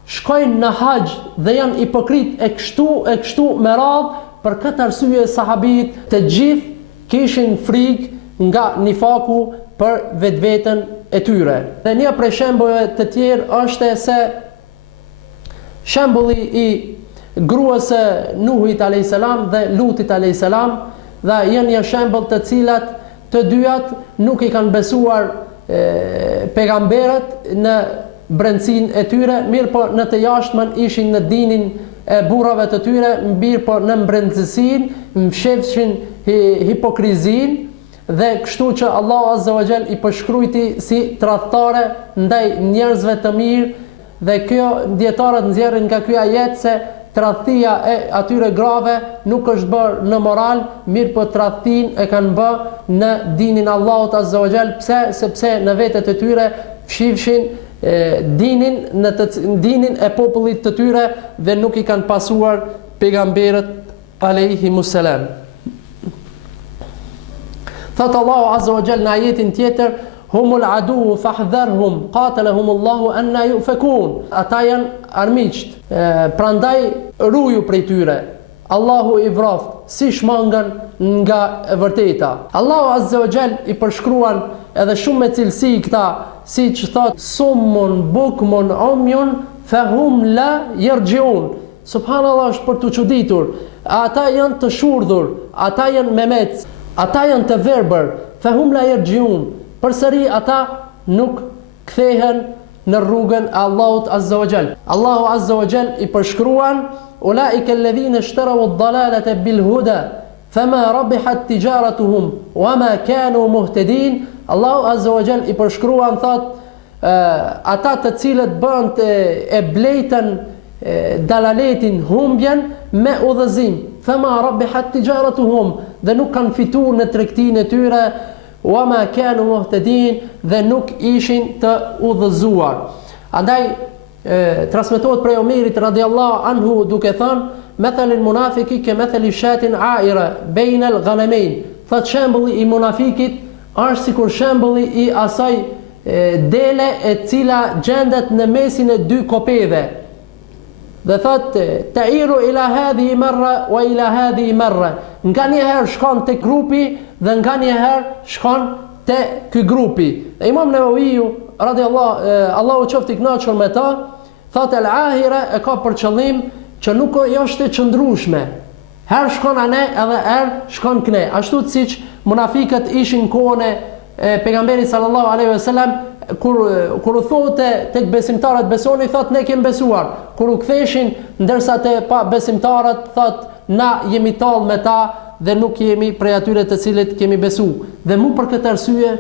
shkojnë në hajj dhe janë hipokrit, e kështu me radhë. Për këtë arsye sahabit të gjithë kishin frikë nga nifaku për vetveten e tyre. Dhe një prej shembujve të tjerë është se shembulli i gruas së Nuhit alayhis salam dhe Lutit alayhis salam, dhe janë një shembull të cilat të dyat nuk i kanë besuar pejgamberët në brendsinë e tyre, mirë po në të jashtëmen ishin në dinin e burrave të tyre, mirë po në mbrendësinë mshefshin hipokrizin, dhe kështu që Allah azza wa jall i përshkrujti si tradhtare ndaj njerëzve të mirë, dhe kjo dietarët nxjerrin nga ky ajet se tradhtia e atyre grave nuk është bërë në moral, mirë po tradhtin e kanë bërë në dinin Allahut azza wa jall. Pse? Sepse në vetet e tyre fshifshin dinin e popullit të tyre dhe nuk i kanë pasuar pejgamberët alayhimus salam. Thot Allahu azza wa jall në ajetin tjetër, humul adu fahdharhum qatalahumullahu anna yufakun. Ata janë armiqt, prandaj ruju prej tyre. Allahu I vraft si shmangan nga e vërteta. Allahu Azza wa Jall I përshkruan edhe shumë me cilësi këta, si që thot summun bukmun umyun fahum la yarjiun. Subhanallahu, është për të çuditur. Ata janë të shurdhur, ata janë memec, ata janë të verbër, fahum la yarjiun. Përsëri ata nuk kthehen në rrugën e Allahut Azza wa Jall. Allahu Azza wa Jall I përshkruan ulaika alladhina ishtaraw ad-dalalata bil huda fama rabihat tijaratuhum wama kanu muhtadin. Allahu Azza wa Jall I përshkruan thot ata të cilët bën e blejtën dalaletin, humbjen me udhëzim, fama rabihat tijaratuhum, dhe nuk kanë fituar në tregtinë e tyre, wama kanu muhtadin, dhe nuk ishin të udhëzuar. Andaj transmetohet prej Omerit radhiyallahu anhu duke thënë mathalul munafiki ke mathali shatin aira baina al-ghanamain. Thot shembulli I munafikit është sikur shembulli I asaj dele e cila gjendet në mesin e dy kopeve. Dhe thot ta'iru ila hadhihi marra wa ila hadhihi marra. Nga një herë shkon te grupi dhe nga një herë shkon te ky grupi. Dhe Imam Nawawiu radhiyallahu Allahu qoftë I kënaqur me ta, thot al-ahira e ka për qëllim që nuk është e qëndrueshme. Herë shkon ane edhe herë shkon këne. Ashtu siç munafikët ishin kohën e pejgamberit sallallahu alaihi wasallam, kur u thote tek besimtarët besoni, thot ne kemi besuar. Kur u ktheshin ndërsa te pa besimtarët thot na jemi tallë me ta dhe nuk jemi prej atyre të cilët kemi besu. Dhe mu për këtë arsye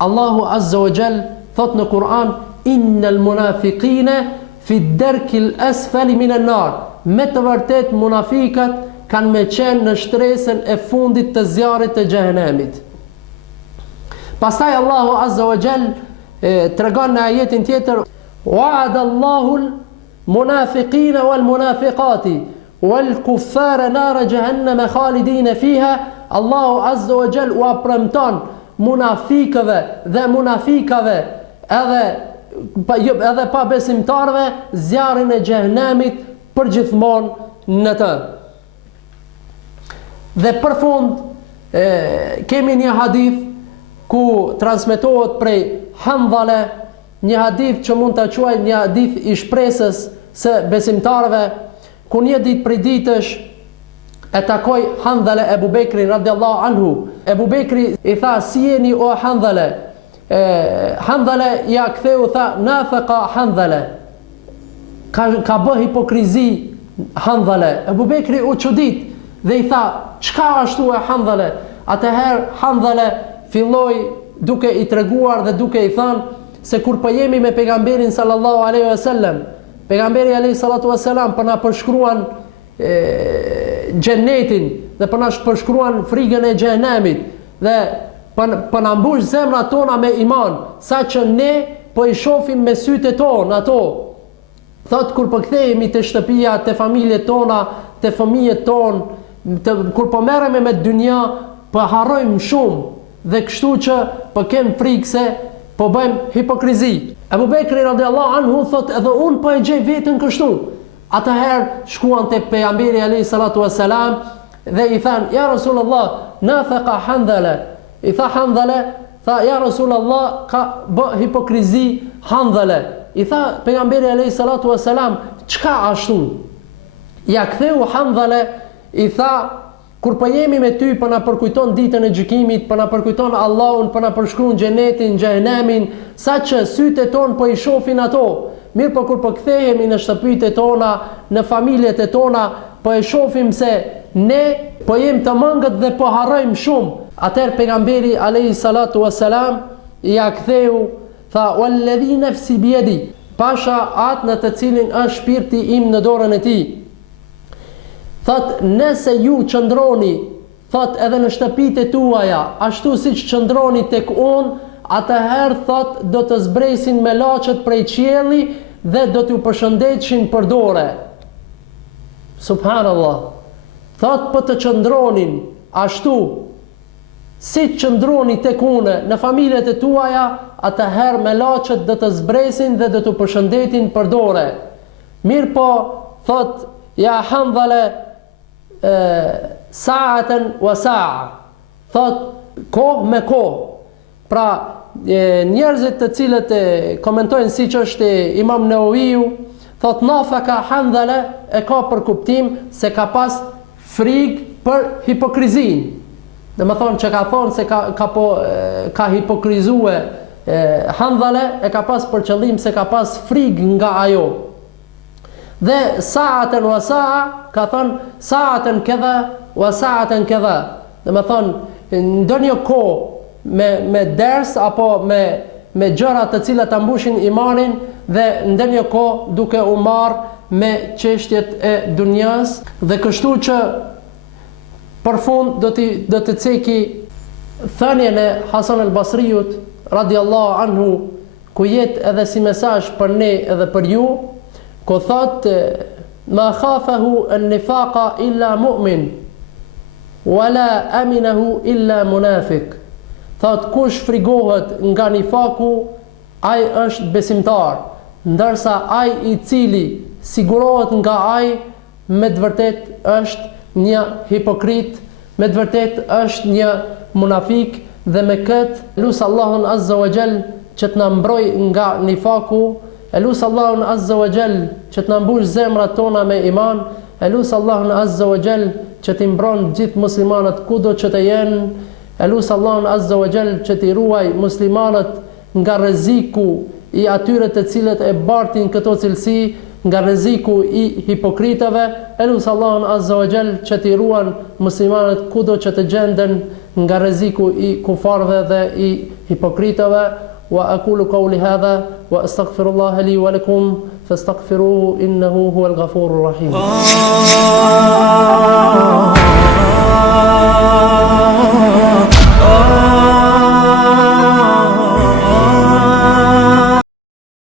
Allahu Azza wa Jall thot në Kur'an innal munafiqina fi ad-darkil asfali min an-nar. Me të vërtet munafikat kanë me qenë në shtresën e fundit të zjarrit të xhehenemit. Pastaj Allahu Azza wa Jall tregon në ajetin tjetër wa'ada Allahu al-munafiqina wal-munafiqati wal-kuffara nar jahannama khalidina fiha. Allahu Azza wa Jall u premton munafikëve dhe munafikave edhe pa besimtarve zjarrin e xhehenemit për gjithmonë në të. Dhe për fund kemi një hadith ku transmetohet prej Handhale, një hadith që mund ta quaj një hadith I shpresës së besimtarëve, ku një ditë prej ditësh e takoi Handhale Ebu Bekrin radhiyallahu anhu. Ebu Bekri I tha si jeni o Handhale? Handhale ja ktheu tha nafaqa Handhale. Ka bë hipokrizi Handhale. Ebu Bekri u çudit dhe I tha çka ashtu e Handhale? Atëherë Handhale filloi duke I treguar dhe duke I thënë se kur po jemi me pejgamberin sallallahu alaihi wasallam, pejgamberi alaihi salatu wasalam po na përshkruan xhenetin dhe po na përshkruan frigën e xhenemit dhe po na mbush zemrat tona me iman, saqë ne po I shohim me sytë tonë ato. Thot kur po kthehemi te shtëpia, te familjet tona, te fëmijët tonë, kur po merremi me dynja, po harrojmë shumë. Dhe kështu që po kem frikë se po bëjmë hipokrizi. Ebu Bekri radhiyallahu anhu thot edhe unë po e gjej veten kështu. Atëherë shkuan te pejgamberi alayhi salatu wassalam dhe I than ja Rasulullah nafaqa Handhale. I tha Handhale, tha ja Rasulullah ka bë hipokrizi Handhale. I tha pejgamberi alayhi salatu wassalam çka ashtu? Ja ktheu Handhale, I tha kur po jemi me ty, po na përkujton ditën e gjykimit, po na përkujton Allahun, po na përshkruan xhenetin, xhehenemin, saqë sytë ton po I shohin ato. Mirë, po kur po kthehemi në shtëpitë tona, në familjet tona, po e shohim se ne po jemi të mangët dhe po harrojmë shumë. Atëherë pejgamberi alayhi salatu wassalam ja ktheu, tha walladhi nafsi biyadi, pasha atë në të cilin është shpirti im në dorën e tij. Thot nëse ju qëndroni, thot edhe në shtëpitë tuaja, ashtu siç qëndroni tek unë, atëherë thot do të zbresin me laçet prej qielli dhe do t'ju përshëndetshin për dorë. Subhanallah. Thot po të qëndronin ashtu si qëndroni tek une në familjet e tuaja, atëherë me laçet dhe të zbresin dhe dhe të përshëndetin për dore. Mirë po, thot, ja Handhale, sa'atan wa sa'a. Thot, kohë me kohë. Pra, njerëzit të cilët komentojnë siç është Imam Newawiu, thot nafaka Handhale e ka për kuptim se ka pas frikë për hipokrizin. Dhe më thonë që ka thonë se ka hipokrizue Handhale, e ka pas për qëllim se ka pas frikë nga ajo. Dhe sa'atan wa sa'a, ka thonë sa'atan këdha wa sa'atan këdha. Dhe më thonë ndonjë kohë me ders apo me gjëra të cilat ta mbushin imanin, dhe ndonjë kohë duke u marrë me çështjet e dunjas, dhe kështu që për fund do të ceki thënien e Hasan al-Basriut radiallahu anhu, ku jetë edhe si mesazh për ne edhe për ju, ku thot ma khafahu an-nifaqa illa mu'min wala aminahu illa munafiq. Thot kush frigohet nga nifaku, ai është besimtar, ndërsa ai i cili sigurohet nga ai, me të vërtet është një hipokrit, me të vërtet është një munafik. Dhe me këtë lusë Allahun Azza wa Jall që të na mbroj nga nifaku, e lusë Allahun Azza wa Jall që të na mbush zemrat tona me iman, e lusë Allahun Azza wa Jall që të mbron gjithë muslimanët kudo që të jenë, e lusë Allahun Azza wa Jall që të ruaj muslimanët nga rreziku i atyre të cilët e bartin këto cilësi, nga rreziku i hipokritëve. E lusë Allahun Azza wa Jall që të ruan muslimanët kudo që të gjenden nga rreziku i kufarëve dhe i hipokritëve. Wa aqulu qawli hadha wa astaghfirullaha li wa lakum fastaghfiruhu innahu huwal ghafurur rahim. Oh